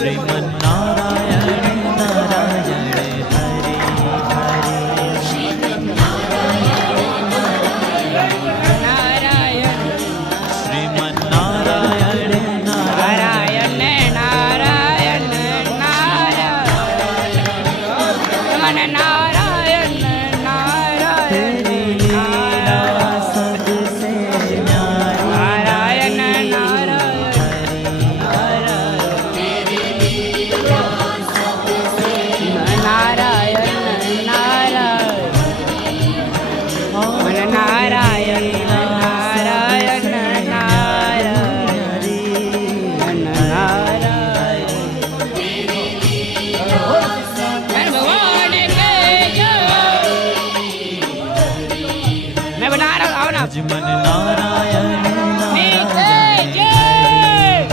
श्रीमन्नारायण नारायण हरे हरे श्रीमन्नारायण नारायण तेरी लीला सबसे न्यारी मन नारायण नारायण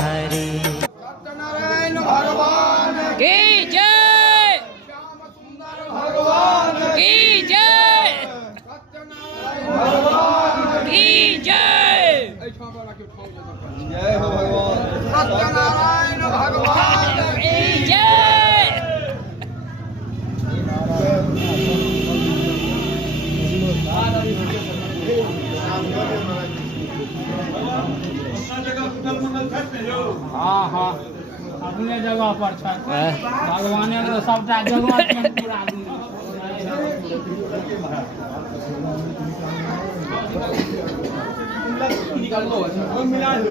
हरे सत्यनारायण भगवान की जय, श्याम सुंदर भगवान की जय, सत्यनारायण भगवान की जय। जय हो भगवान सत्यनारायण भगवान की जय। हाँ हाँ अपने जगह पर छठ भगवान ने तो सबटा जगह पूरा